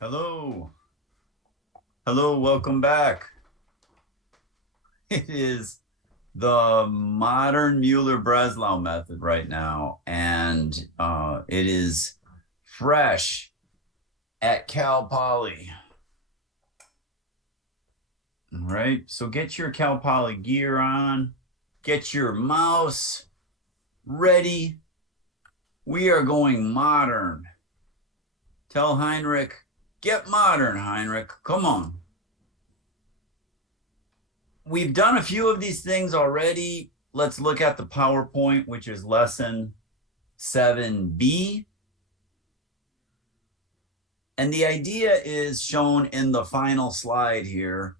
Hello. Hello, welcome back. It is the Modern Muller Breslau Method right now, and it is fresh at Cal Poly. All right, so get your Cal Poly gear on, get your mouse ready. We are going modern. Tell Heinrich, get modern, Heinrich. Come on. We've done a few of these things already. Let's look at the PowerPoint, which is lesson 7B. And the idea is shown in the final slide here,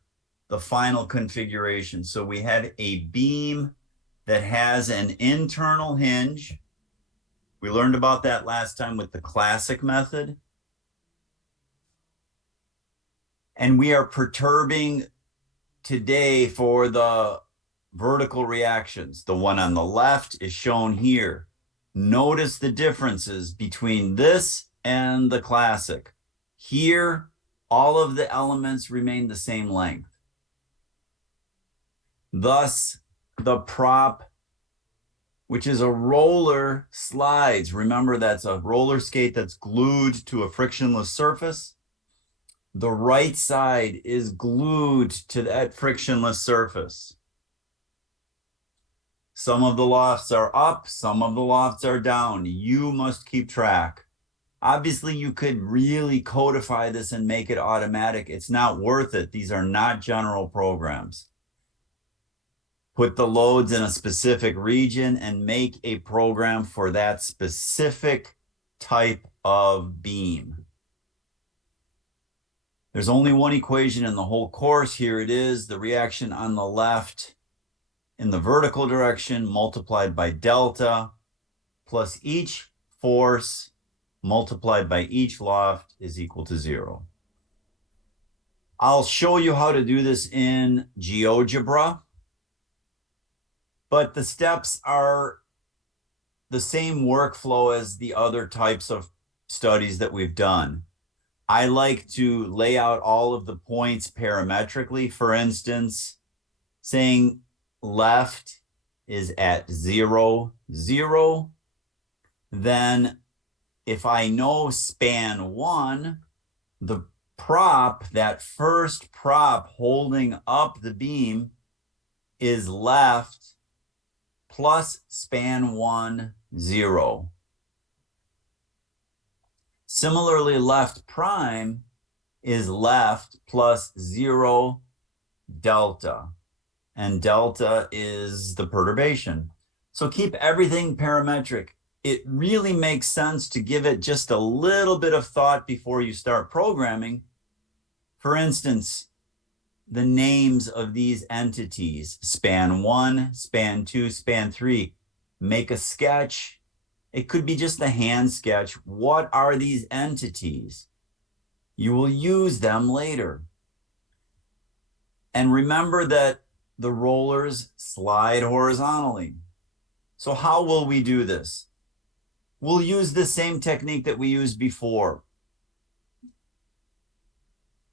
the final configuration. So we have a beam that has an internal hinge. We learned about that last time with the classic method. And we are perturbing today for the vertical reactions. The one on the left is shown here. Notice the differences between this and the classic. Here, all of the elements remain the same length. Thus, the prop, which is a roller, slides. Remember, that's a roller skate that's glued to a frictionless surface. The right side is glued to that frictionless surface. Some of the lofts are up, some of the lofts are down. You must keep track. Obviously, you could really codify this and make it automatic. It's not worth it. These are not general programs. Put the loads in a specific region and make a program for that specific type of beam. There's only one equation in the whole course. Here it is, the reaction on the left in the vertical direction multiplied by delta plus each force multiplied by each loft is equal to 0. I'll show you how to do this in GeoGebra, but the steps are the same workflow as the other types of studies that we've done. I like to lay out all of the points parametrically. For instance, saying left is at 0, 0. Then if I know span 1, the prop, that first prop holding up the beam is left plus span 1, 0. Similarly, left prime is left plus 0 delta, and delta is the perturbation. So keep everything parametric. It really makes sense to give it just a little bit of thought before you start programming. For instance, the names of these entities, span 1, span 2, span 3. Make a sketch. It could be just a hand sketch. What are these entities? You will use them later. And remember that the rollers slide horizontally. So how will we do this? We'll use the same technique that we used before.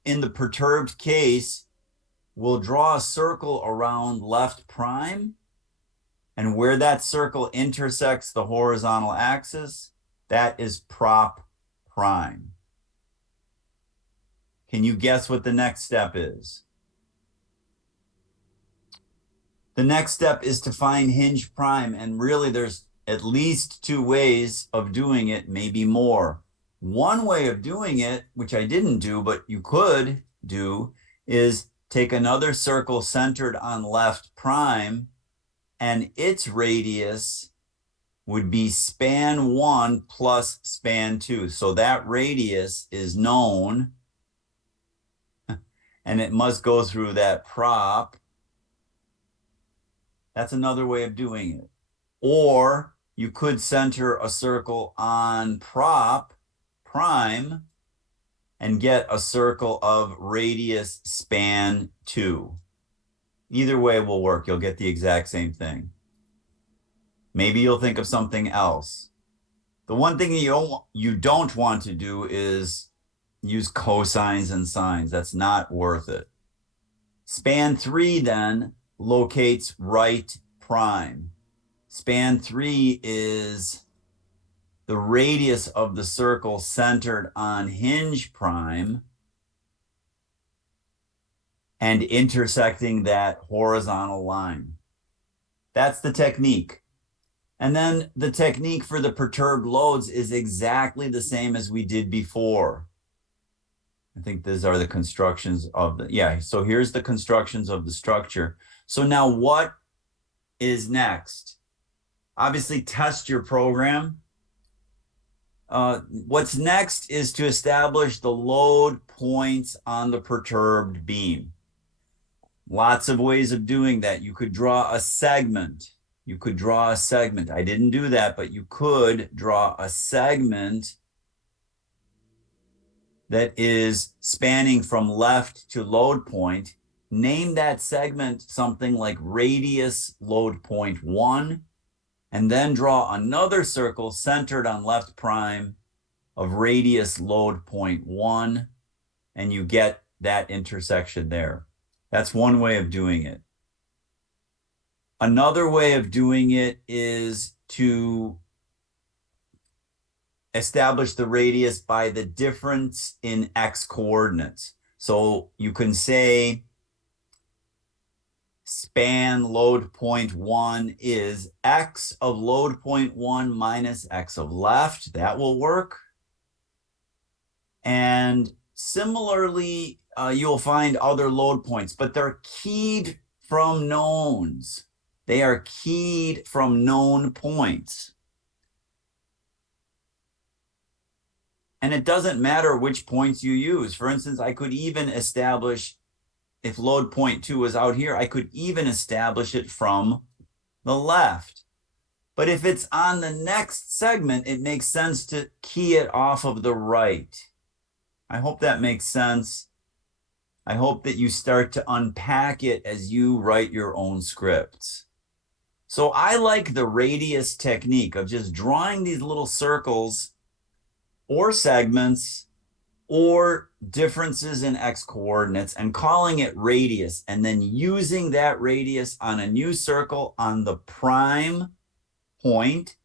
In the perturbed case, we'll draw a circle around left prime, and where that circle intersects the horizontal axis, that is prop prime. Can you guess what the next step is? The next step is to find hinge prime, and really there's at least 2 ways of doing it, maybe more. One way of doing it, which I didn't do, but you could do, is take another circle centered on left prime, and its radius would be span 1 plus span 2. So that radius is known, and it must go through that prop. That's another way of doing it. Or you could center a circle on prop prime and get a circle of radius span 2. Either way will work. You'll get the exact same thing. Maybe you'll think of something else. The one thing you don't want to do is, use cosines and sines. That's not worth it. Span 3 then locates right prime. Span 3 is the radius of the circle centered on hinge prime and intersecting that horizontal line. That's the technique. And then the technique for the perturbed loads is exactly the same as we did before. I think these are the constructions of the, yeah, so here's the constructions of the structure. So now what is next? Obviously test your program. What's next is to establish the load points on the perturbed beam. Lots of ways of doing that. You could draw a segment. You could draw a segment. I didn't do that, but you could draw a segment that is spanning from left to load point. Name that segment something like radius load point 1, and then draw another circle centered on left prime of radius load point 1, and you get that intersection there. That's one way of doing it. Another way of doing it is to establish the radius by the difference in x coordinates. So you can say span load point 1 is x of load point 1 minus x of left. That will work. And similarly, you'll find other load points, but they're keyed from knowns. They are keyed from known points. And it doesn't matter which points you use. For instance, I could even establish, if load point 2 was out here, I could even establish it from the left. But if it's on the next segment, it makes sense to key it off of the right. I hope that makes sense. I hope that you start to unpack it as you write your own scripts. So I like the radius technique of just drawing these little circles or segments or differences in x coordinates and calling it radius, and then using that radius on a new circle on the prime point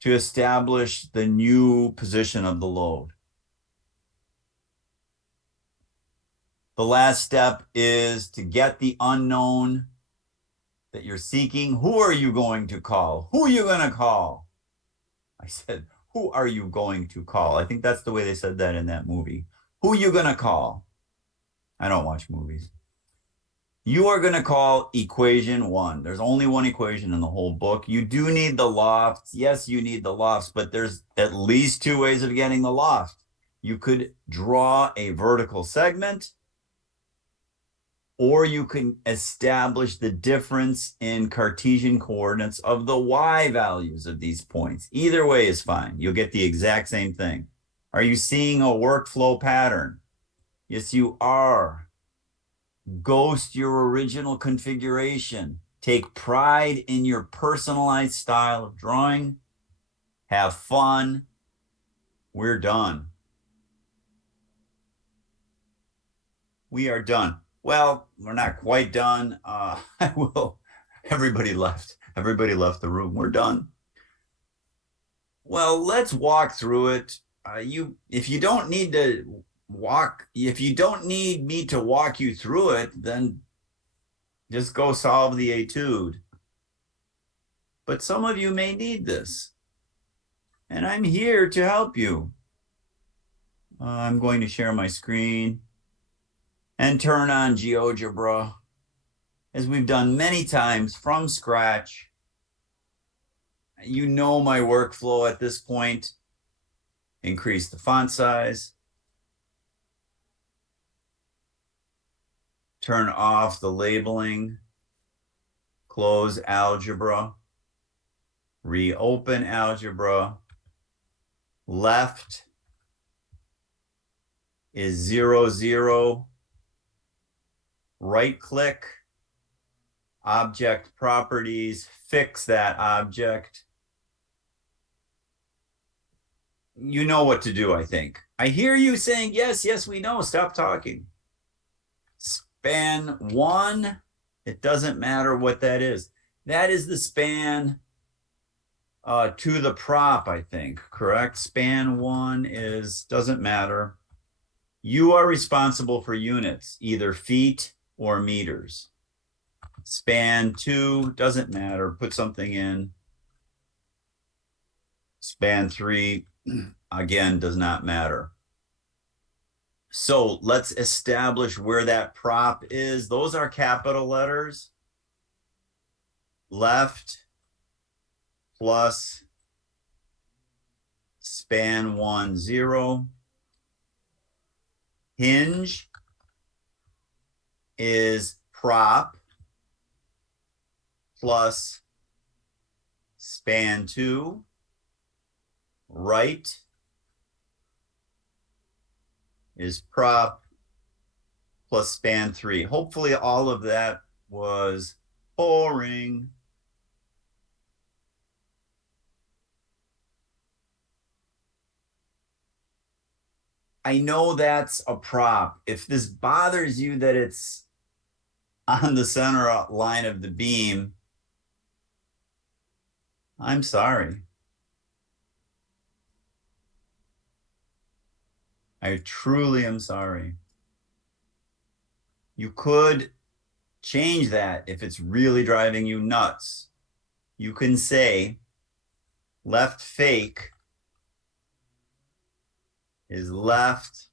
to establish the new position of the load. The last step is to get the unknown that you're seeking. Who are you going to call? Who are you going to call? I said, who are you going to call? I think that's the way they said that in that movie. Who are you going to call? I don't watch movies. You are going to call equation 1. There's only one equation in the whole book. You do need the lofts. Yes, you need the lofts, but there's at least 2 ways of getting the loft. You could draw a vertical segment, or you can establish the difference in Cartesian coordinates of the y values of these points. Either way is fine. You'll get the exact same thing. Are you seeing a workflow pattern? Yes, you are. Ghost your original configuration. Take pride in your personalized style of drawing. Have fun. We're done. We are done. Well, we're not quite done. Everybody left. Everybody left the room. We're done. Well, let's walk through it. If you don't need me to walk you through it, then just go solve the etude. But some of you may need this, and I'm here to help you. I'm going to share my screen and turn on GeoGebra, as we've done many times from scratch. You know my workflow at this point. Increase the font size. Turn off the labeling. Close algebra. Reopen algebra. Left is 0, 0. Right click, object properties, fix that object. You know what to do, I think. I hear you saying, yes, yes, we know. Stop talking. Span 1, it doesn't matter what that is. That is the span to the prop, I think, correct? Span 1 is, doesn't matter. You are responsible for units, either feet or meters. Span 2 doesn't matter. Put something in. Span 3, again, does not matter. So let's establish where that prop is. Those are capital letters. Left plus span 1, 0. Hinge is prop plus span 2. Right is prop plus span 3. Hopefully all of that was boring. I know that's a prop. If this bothers you that it's on the center line of the beam, I'm sorry. I truly am sorry. You could change that if it's really driving you nuts. You can say left fake is left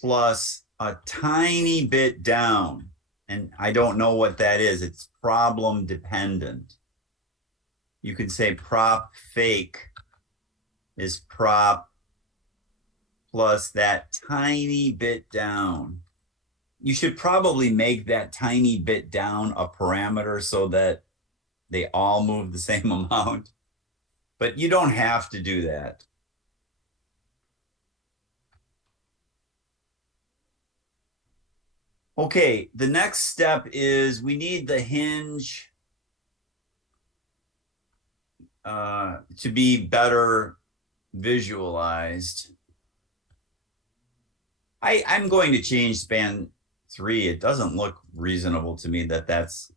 plus a tiny bit down. And I don't know what that is. It's problem dependent. You can say prop fake is prop plus that tiny bit down. You should probably make that tiny bit down a parameter so that they all move the same amount. But you don't have to do that. Okay, the next step is we need the hinge to be better visualized. I'm going to change span 3. It doesn't look reasonable to me that that's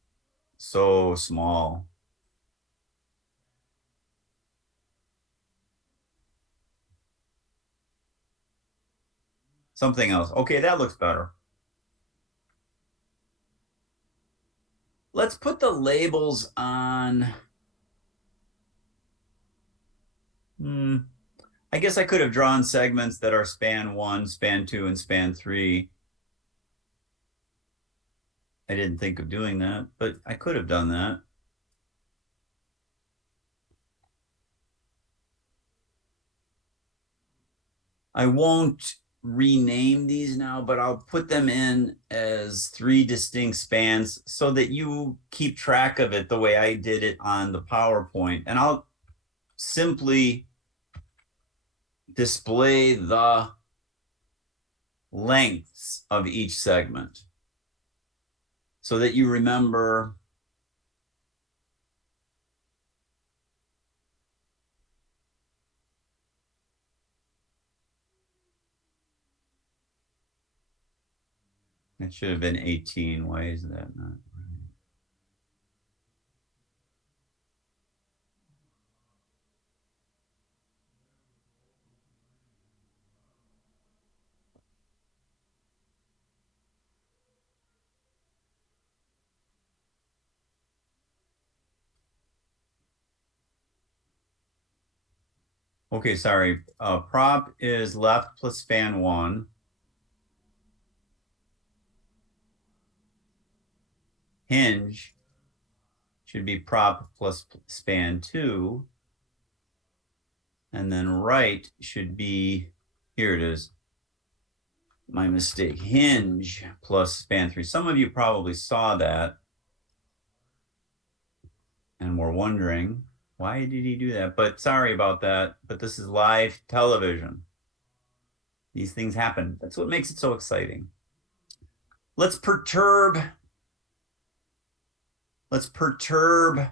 so small. Something else. Okay, that looks better. Let's put the labels on. I guess I could have drawn segments that are span 1, span 2, and span 3. I didn't think of doing that, but I could have done that. I won't rename these now, but I'll put them in as 3 distinct spans so that you keep track of it the way I did it on the PowerPoint. And I'll simply display the lengths of each segment so that you remember it should have been 18. Why is that not? Okay, sorry. Prop is left plus span 1. Hinge should be prop plus span 2. And then right should be, here it is. My mistake. Hinge plus span 3. Some of you probably saw that and were wondering, why did he do that? But sorry about that. But this is live television. These things happen. That's what makes it so exciting. Let's perturb the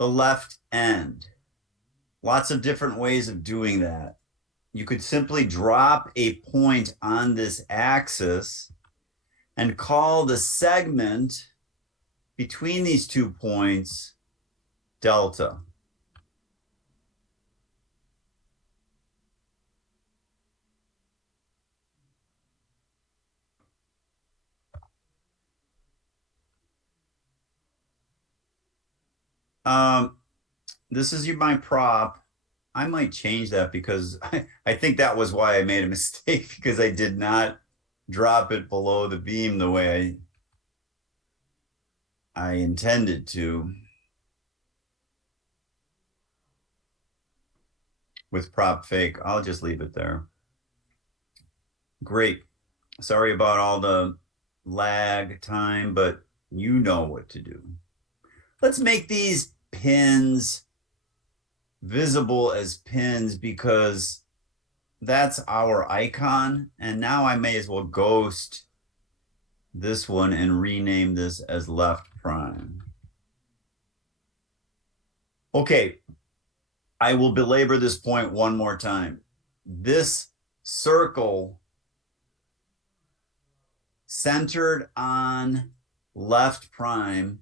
left end. Lots of different ways of doing that. You could simply drop a point on this axis and call the segment between these 2 points delta. This is my prop. I might change that because I think that was why I made a mistake, because I did not drop it below the beam the way I intended to with prop fake. I'll just leave it there. Great. Sorry about all the lag time, but you know what to do. Let's make these pins visible as pins because that's our icon. And now I may as well ghost this one and rename this as left prime. Okay, I will belabor this point one more time. This circle centered on left prime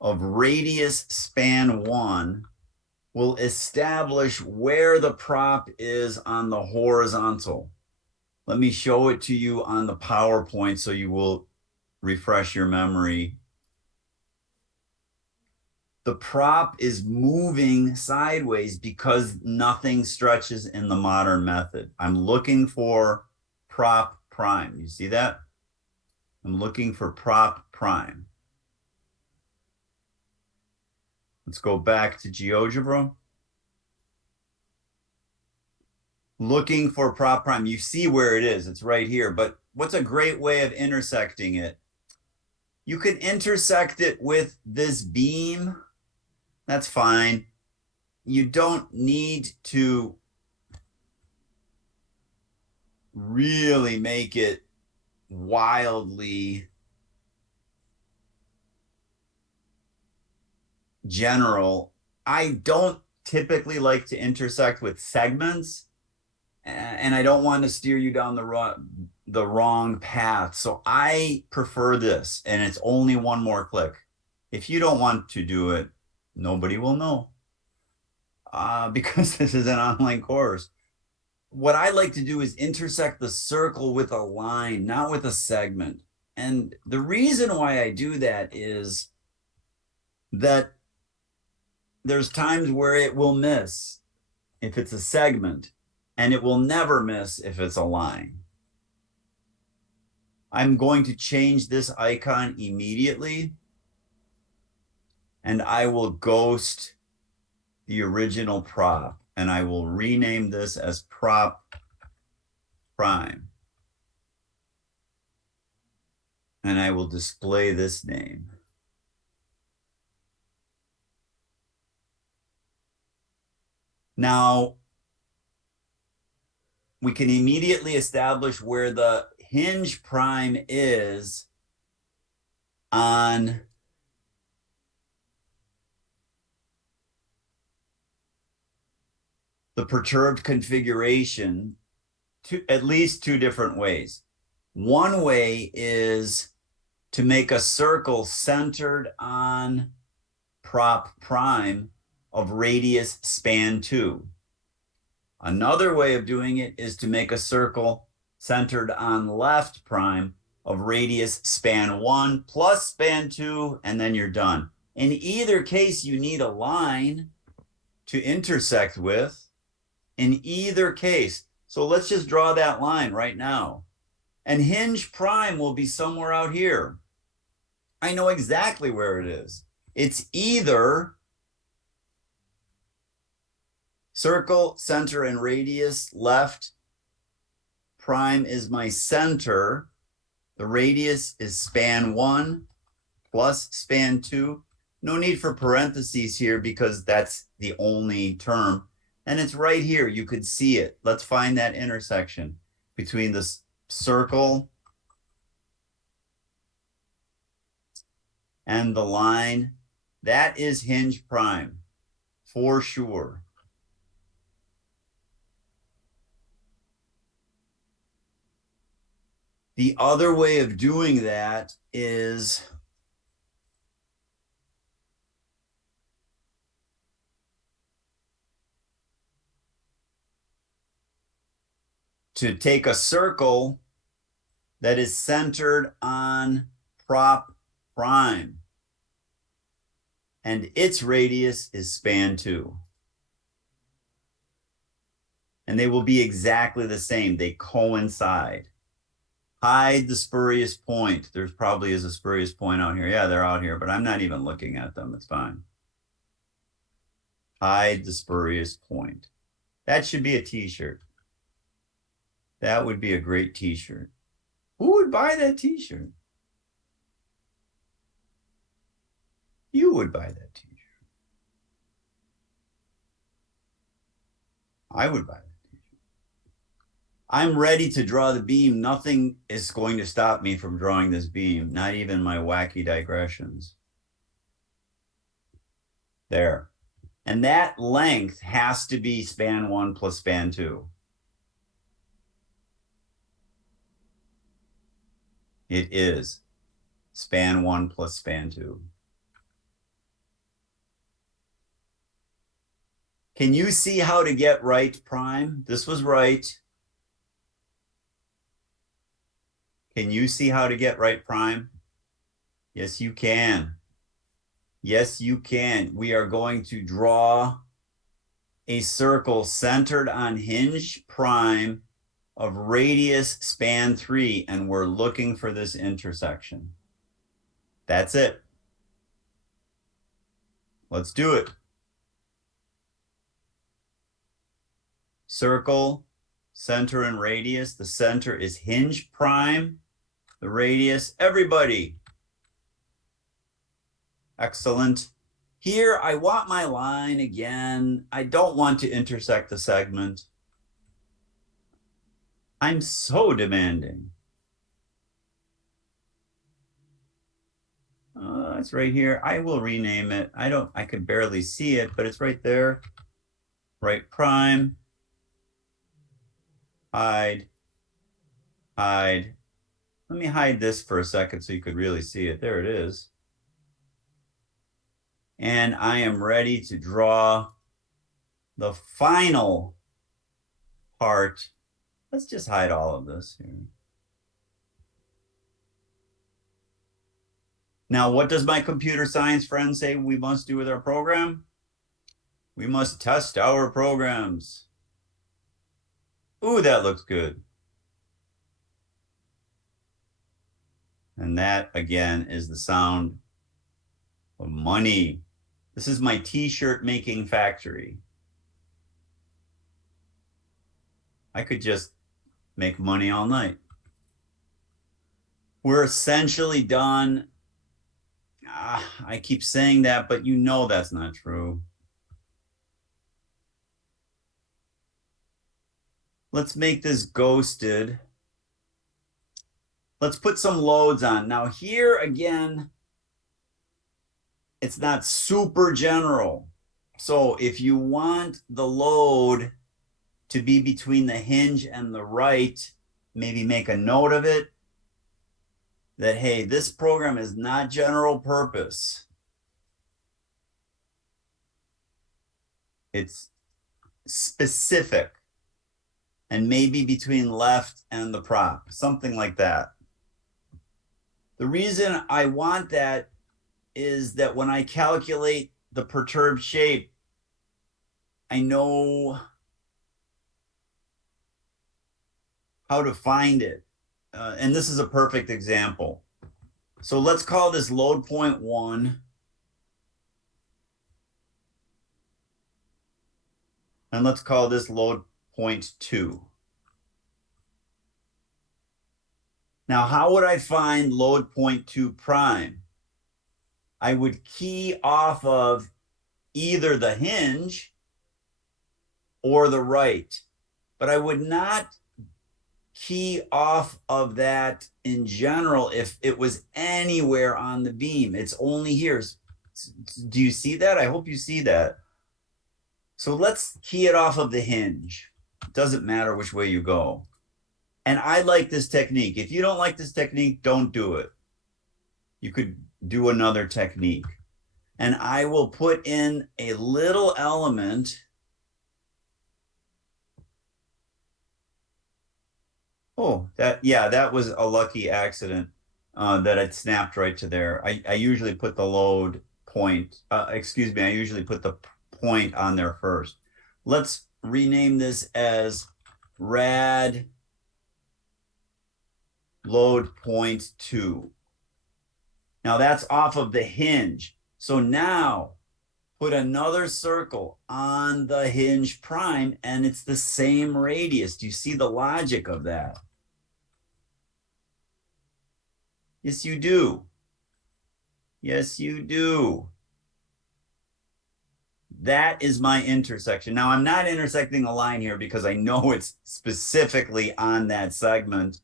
of radius span 1 will establish where the prop is on the horizontal. Let me show it to you on the PowerPoint so you will refresh your memory. The prop is moving sideways because nothing stretches in the modern method. I'm looking for prop prime. You see that? I'm looking for prop prime. Let's go back to GeoGebra. Looking for prop prime. You see where it is. It's right here. But what's a great way of intersecting it? You can intersect it with this beam. That's fine. You don't need to really make it wildly general. I don't typically like to intersect with segments, and I don't want to steer you down the wrong path. So I prefer this, and it's only one more click. If you don't want to do it, nobody will know because this is an online course. What I like to do is intersect the circle with a line, not with a segment. And the reason why I do that is that there's times where it will miss if it's a segment, and it will never miss if it's a line. I'm going to change this icon immediately, and I will ghost the original prop, and I will rename this as prop prime. And I will display this name. Now, we can immediately establish where the hinge prime is on the perturbed configuration at least 2 different ways. One way is to make a circle centered on prop prime of radius span 2. Another way of doing it is to make a circle centered on left prime of radius span 1 plus span 2, and then you're done. In either case, you need a line to intersect with. In either case. So let's just draw that line right now. And hinge prime will be somewhere out here. I know exactly where it is. It's either circle, center, and radius left. Prime is my center. The radius is span 1 plus span 2. No need for parentheses here because that's the only term. And it's right here. You could see it. Let's find that intersection between this circle and the line. That is hinge prime for sure. The other way of doing that is to take a circle that is centered on prop prime, and its radius is span 2. And they will be exactly the same. They coincide. Hide the spurious point. There probably is a spurious point out here. Yeah, they're out here, but I'm not even looking at them. It's fine. Hide the spurious point. That should be a t-shirt. That would be a great t-shirt. Who would buy that t-shirt? You would buy that t-shirt. I would buy that t-shirt. I'm ready to draw the beam. Nothing is going to stop me from drawing this beam, not even my wacky digressions. There. And that length has to be span 1 plus span 2. It is span 1 plus span 2. Can you see how to get right prime? This was right. Can you see how to get right prime? Yes, you can. Yes, you can. We are going to draw a circle centered on hinge prime of radius span 3, and we're looking for this intersection. That's it. Let's do it. Circle, center, and radius. The center is hinge prime. The radius, everybody. Excellent. Here, I want my line again. I don't want to intersect the segment. I'm so demanding. It's right here. I will rename it. I could barely see it, but it's right there. Right prime. Hide. Hide. Let me hide this for a second so you could really see it. There it is. And I am ready to draw the final part. Let's just hide all of this here. Now, what does my computer science friend say we must do with our program? We must test our programs. Ooh, that looks good. And that, again, is the sound of money. This is my t-shirt making factory. I could just make money all night. We're essentially done. I keep saying that, but you know that's not true. Let's make this ghosted. Let's put some loads on. Now here again, it's not super general. So if you want the load to be between the hinge and the right, maybe make a note of it that, hey, this program is not general purpose. It's specific, and maybe between left and the prop, something like that. The reason I want that is that when I calculate the perturbed shape, I know how to find it. And this is a perfect example. So let's call this load point 1. And let's call this load point 2. Now, how would I find load point 2 prime? I would key off of either the hinge or the right, but I would not key off of that in general if it was anywhere on the beam. It's only here. Do you see that? I hope you see that. So let's key it off of the hinge. It doesn't matter which way you go. And I like this technique. If you don't like this technique, don't do it. You could do another technique. And I will put in a little element. Oh, that was a lucky accident that it snapped right to there. I usually put the load point, excuse me, I usually put the point on there first. Let's rename this as rad load point 2. Now that's off of the hinge. So now put another circle on the hinge prime and it's the same radius. Do you see the logic of that? Yes, you do. Yes, you do. That is my intersection. Now, I'm not intersecting a line here because I know it's specifically on that segment.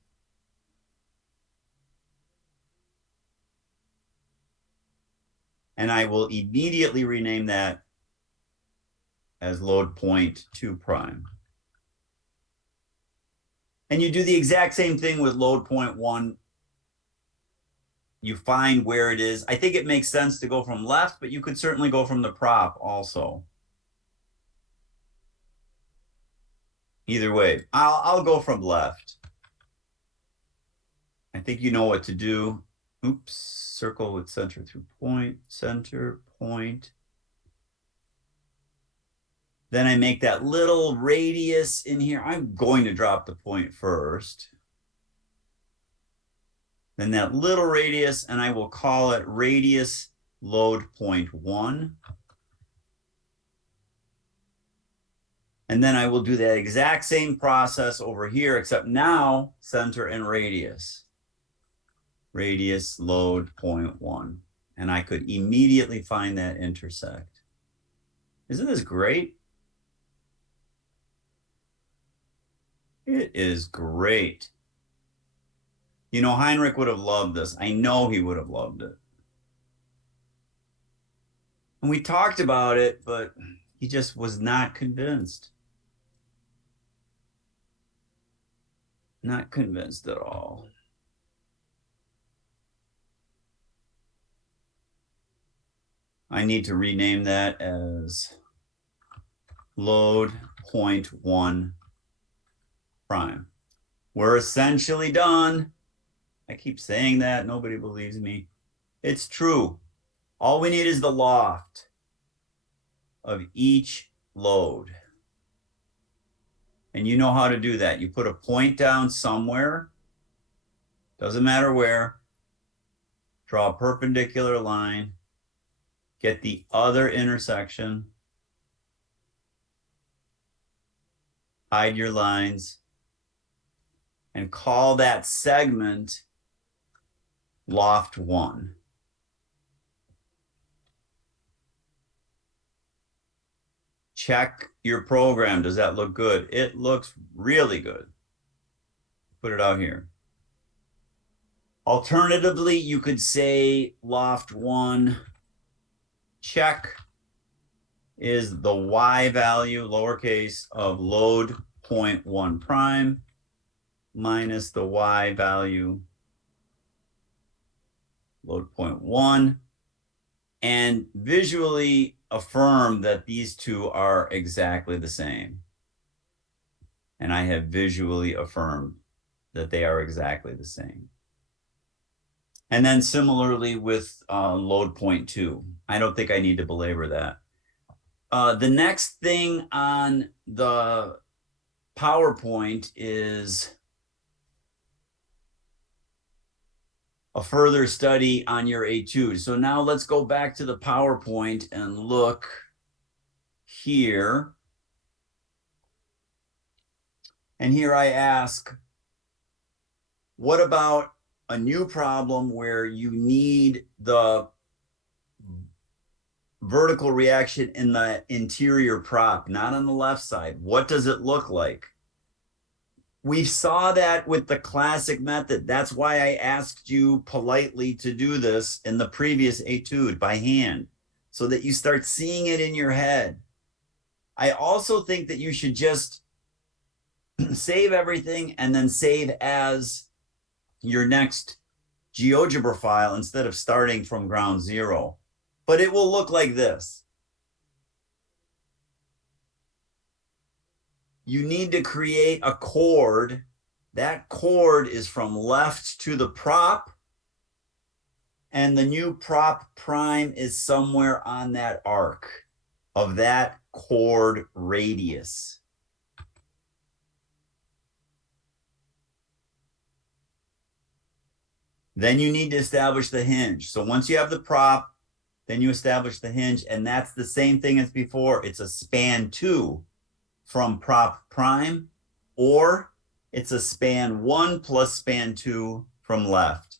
And I will immediately rename that as load point 2 prime. And you do the exact same thing with load point 1. You find where it is. I think it makes sense to go from left, but you could certainly go from the prop also. Either way, I'll go from left. I think you know what to do. Oops, circle with center through point, center, point. Then I make that little radius in here. I'm going to drop the point first. Then that little radius, and I will call it radius load point 1. And then I will do that exact same process over here, except now center and radius. Radius load point 1. And I could immediately find that intersect. Isn't this great? It is great. You know, Heinrich would have loved this. I know he would have loved it. And we talked about it, but he just was not convinced. Not convinced at all. I need to rename that as load point 1 prime. We're essentially done. I keep saying that. Nobody believes me. It's true. All we need is the loft of each load. And you know how to do that. You put a point down somewhere. Doesn't matter where. Draw a perpendicular line. Get the other intersection. Hide your lines. And call that segment loft 1. Check your program. Does that look good? It looks really good. Put it out here. Alternatively, you could say loft 1 check is the y value, lowercase, of load point 1 prime minus the y value, load point 1, and visually affirm that these two are exactly the same. And I have visually affirmed that they are exactly the same. And then similarly with load point 2. I don't think I need to belabor that. The next thing on the PowerPoint is a further study on your etude. So now let's go back to the PowerPoint and look here. And here I ask, what about a new problem where you need the vertical reaction in the interior prop, not on the left side? What does it look like? We saw that with the classic method. That's why I asked you politely to do this in the previous etude by hand, so that you start seeing it in your head. I also think that you should just save everything and then save as your next GeoGebra file instead of starting from ground zero. But it will look like this. You need to create a chord. That chord is from left to the prop, and the new prop prime is somewhere on that arc of that chord radius. Then you need to establish the hinge. So once you have the prop, then you establish the hinge, and that's the same thing as before. It's a span 2 from prop prime, or it's a span 1 plus span 2 from left.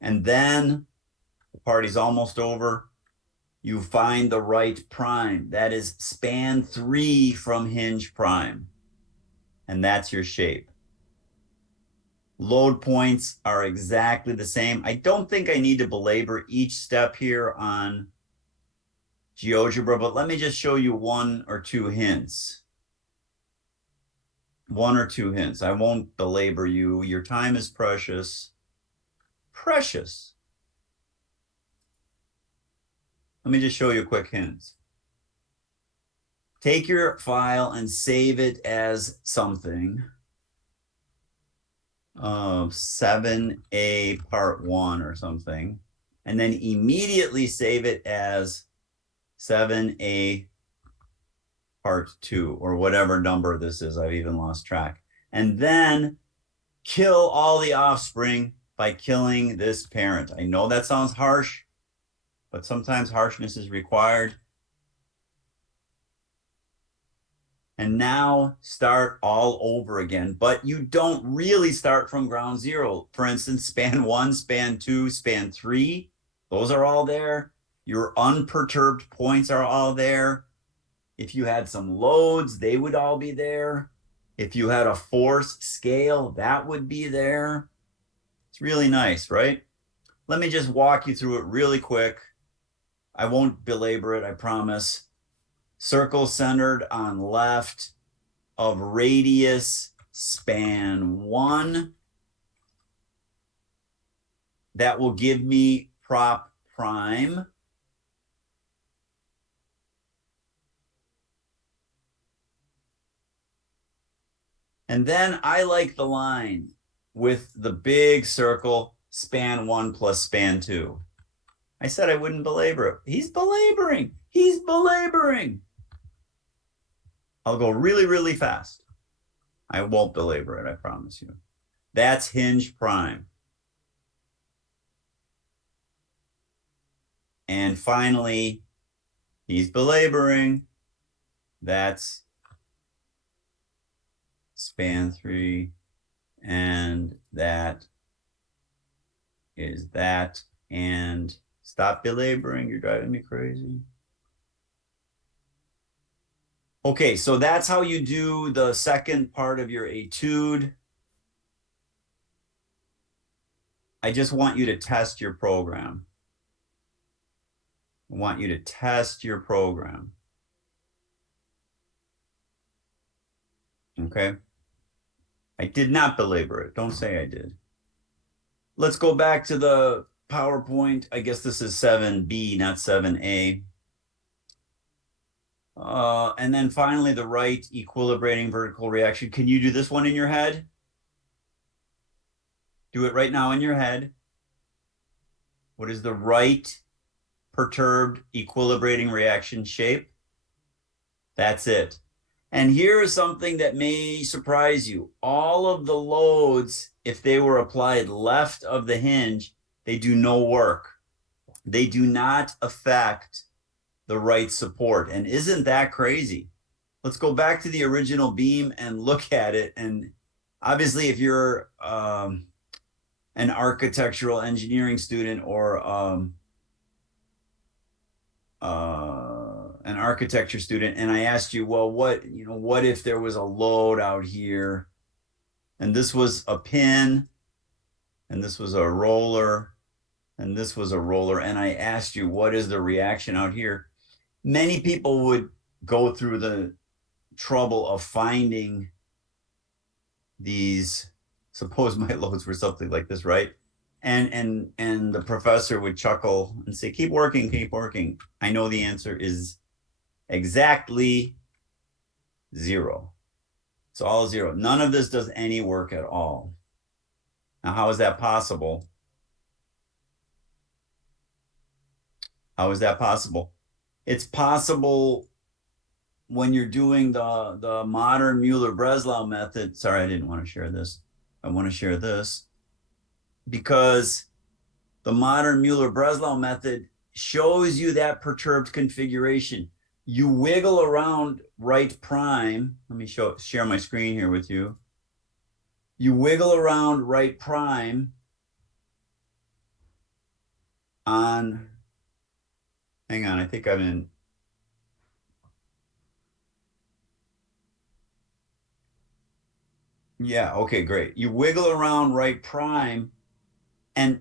And then the party's almost over. You find the right prime. That is span 3 from hinge prime. And that's your shape. Load points are exactly the same. I don't think I need to belabor each step here on GeoGebra, but let me just show you 1 or 2 hints. 1 or 2 hints. I won't belabor you. Your time is precious. Precious. Let me just show you quick hints. Take your file and save it as something. 7A part 1 or something, and then immediately save it as 7A part 2 or whatever number this is. I've even lost track. And then kill all the offspring by killing this parent. I know that sounds harsh, but sometimes harshness is required. And now start all over again, but you don't really start from ground zero. For instance, span 1, span 2, span 3, those are all there. Your unperturbed points are all there. If you had some loads, they would all be there. If you had a force scale, that would be there. It's really nice, right? Let me just walk you through it really quick. I won't belabor it, I promise. Circle centered on left of radius span 1. That will give me prop prime. And then I like the line with the big circle, span 1 plus span 2. I said I wouldn't belabor it. He's belaboring. He's belaboring. I'll go really, really fast. I won't belabor it, I promise you. That's hinge prime. And finally, he's belaboring. That's span 3. And that is that. And stop belaboring. You're driving me crazy. Okay, so that's how you do the second part of your etude. I just want you to test your program. I want you to test your program. Okay? I did not belabor it. Don't say I did. Let's go back to the PowerPoint. I guess this is 7B, not 7A. And then finally, the right equilibrating vertical reaction. Can you do this one in your head? Do it right now in your head. What is the right perturbed equilibrating reaction shape? That's it. And here is something that may surprise you. All of the loads, if they were applied left of the hinge, they do no work. They do not affect the right support. And isn't that crazy? Let's go back to the original beam and look at it. And obviously, if you're an architectural engineering student or an architecture student, and I asked you, well, what if there was a load out here, and this was a pin, and this was a roller, and this was a roller, and I asked you, what is the reaction out here? Many people would go through the trouble of finding these, suppose my loads were something like this, right? And the professor would chuckle and say, keep working, keep working. I know the answer is exactly 0. It's all 0. None of this does any work at all. Now, how is that possible? How is that possible? It's possible when you're doing the modern Muller Breslau method. Sorry, I didn't want to share this. I want to share this because the modern Muller Breslau method shows you that perturbed configuration. You wiggle around right prime. Let me share my screen here with you. You wiggle around right prime on, hang on, I think I'm in. Yeah, okay, great. You wiggle around right prime, and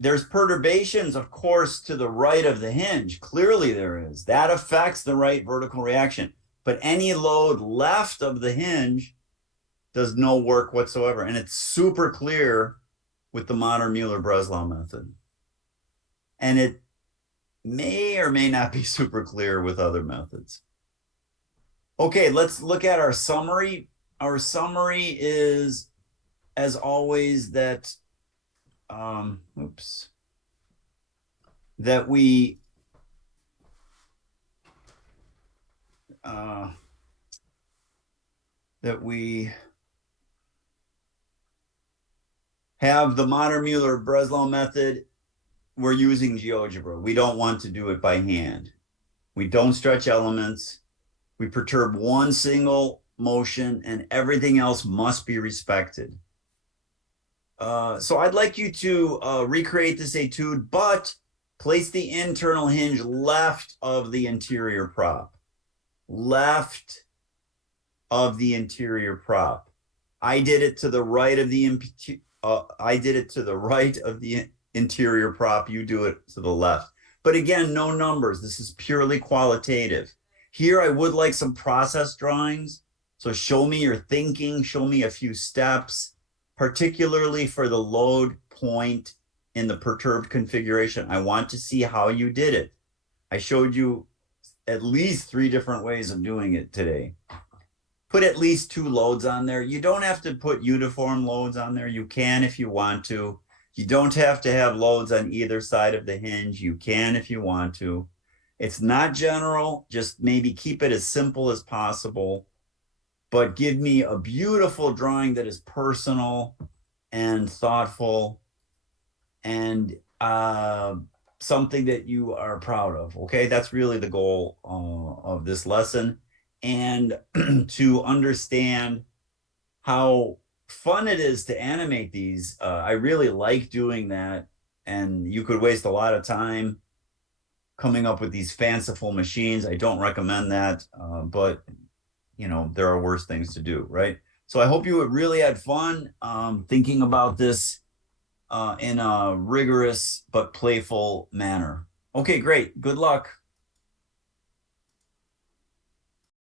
there's perturbations, of course, to the right of the hinge. Clearly there is. That affects the right vertical reaction. But any load left of the hinge does no work whatsoever. And it's super clear with the modern Muller Breslau method. And it may or may not be super clear with other methods. Okay, let's look at our summary. Our summary is, as always, that that we have the modern Muller Breslau method. We're using GeoGebra. We don't want to do it by hand. We don't stretch elements. We perturb one single motion, and everything else must be respected. So I'd like you to recreate this etude, but place the internal hinge left of the interior prop. Left of the interior prop. I did it to the right of the interior prop. You do it to the left. But again, no numbers. This is purely qualitative. Here, I would like some process drawings. So show me your thinking, show me a few steps, particularly for the load point in the perturbed configuration. I want to see how you did it. I showed you at least 3 different ways of doing it today. Put at least 2 loads on there. You don't have to put uniform loads on there. You can if you want to. You don't have to have loads on either side of the hinge. You can if you want to. It's not general. Just maybe keep it as simple as possible, but give me a beautiful drawing that is personal and thoughtful and something that you are proud of. Okay, that's really the goal of this lesson. And to understand how fun it is to animate these. I really like doing that. And you could waste a lot of time coming up with these fanciful machines. I don't recommend that, but you know, there are worse things to do, right? So I hope you really had fun thinking about this in a rigorous but playful manner. Okay, great. Good luck.